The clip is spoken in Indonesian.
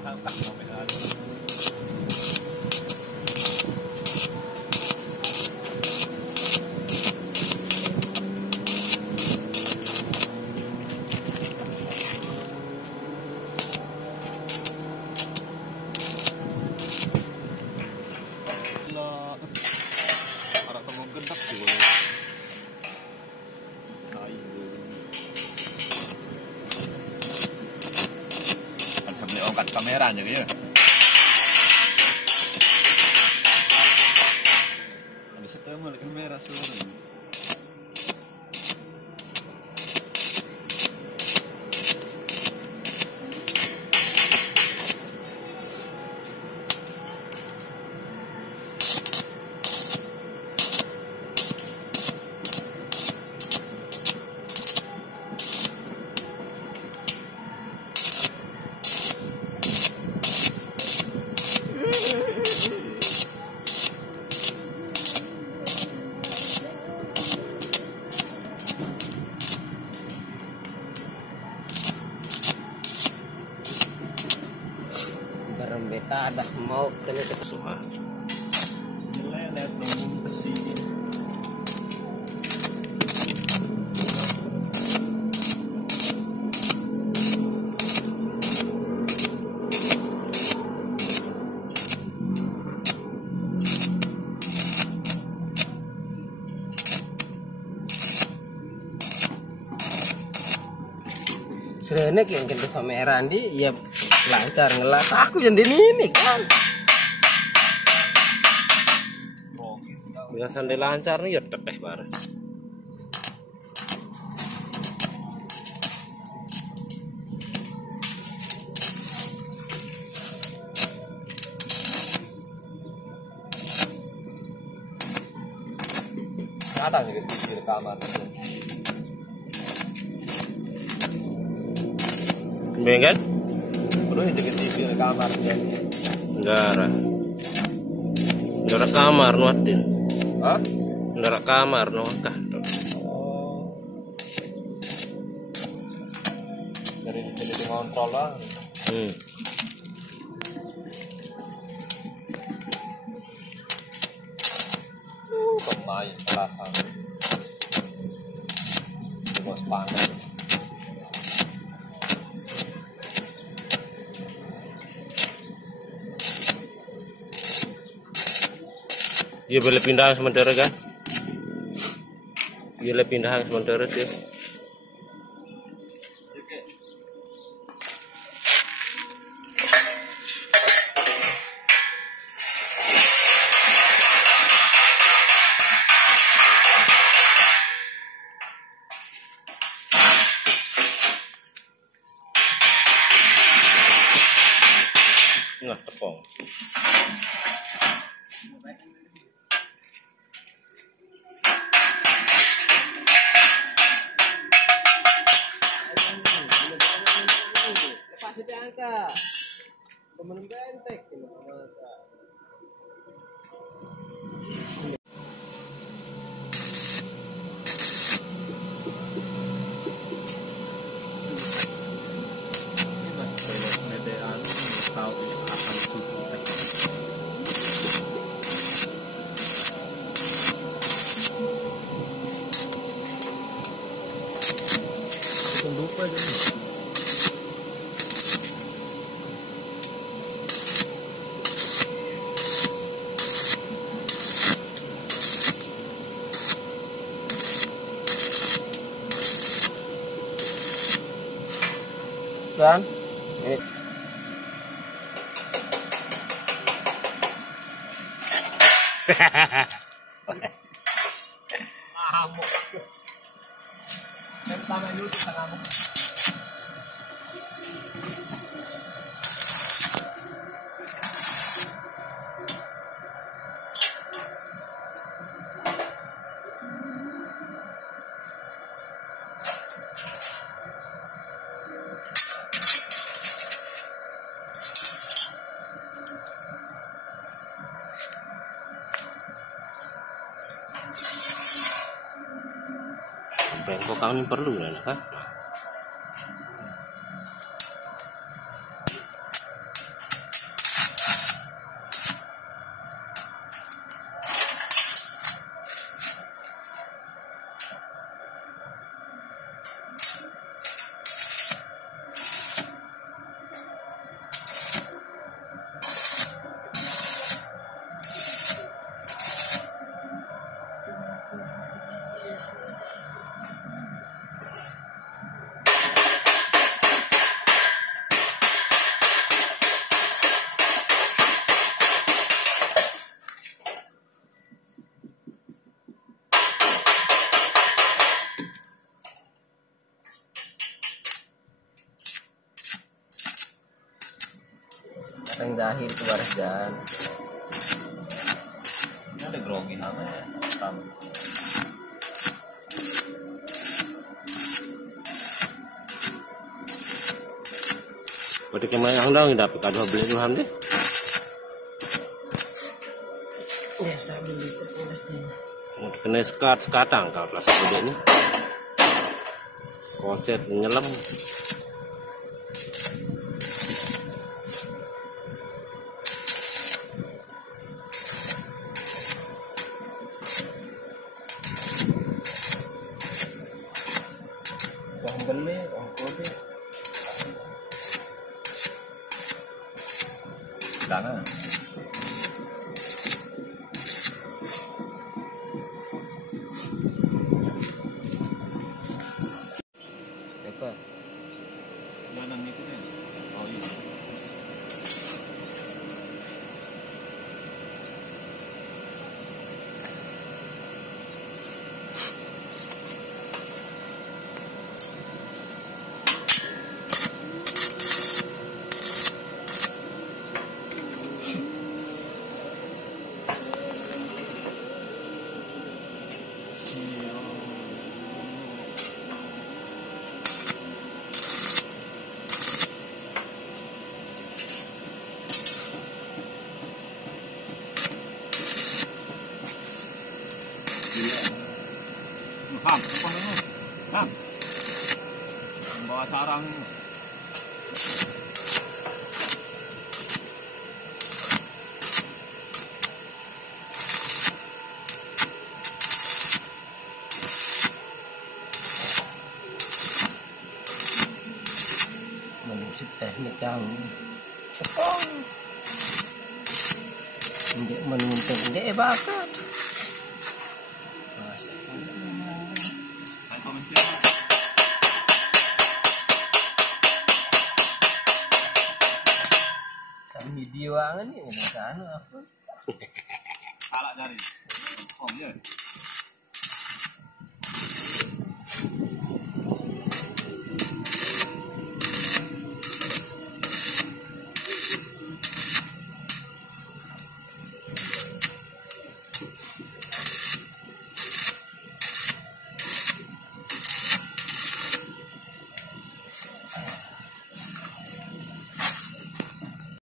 angkat kamera. Para temu gendak juga. Kan sambil angkat kameranya gitu. Ada setemu kamera suara. Beta dah mau kena ke semua. Lelet nunggu besi. Serenek yang kena kamera di ya lancar ngelas aku yang ini kan. Bila sandi lancar nih ya teteh bareng. Kadang di kamar. Kan? Perlu jaga TV di kamar ya. Enggak kamar nuatin. Hah? Enggak kamar nuatah. Oh. Dari ngontrol lah. Pemain kelasan. Bos panas. Dia boleh pindah sementara kan? Dia boleh pindah sementara dia. Nah, tepung. Angka temen bentek lupa aja. kan? Ini. Ngamuk. Yang pertama YouTube ngamuk. Bengkok kami perlu kan? Teng jahil ke baris jalan. Ini ada grogi namanya. Berarti kemarin dong dapat kado beli dulu deh. Ya stabil listrik udah deh. Kena sekatang kau kelas gede ini. Kocet nyelam. Yang beli, kode. Dana. Apa? Dana itu deh. Oh iya. Ham, apa namanya? Ham. Bawa sarang. Menusik teknik yang Ndek menuntut ndek bakat. Masa Saya komentar. sam video angan ini kan aku. Salah dari. Oh iya.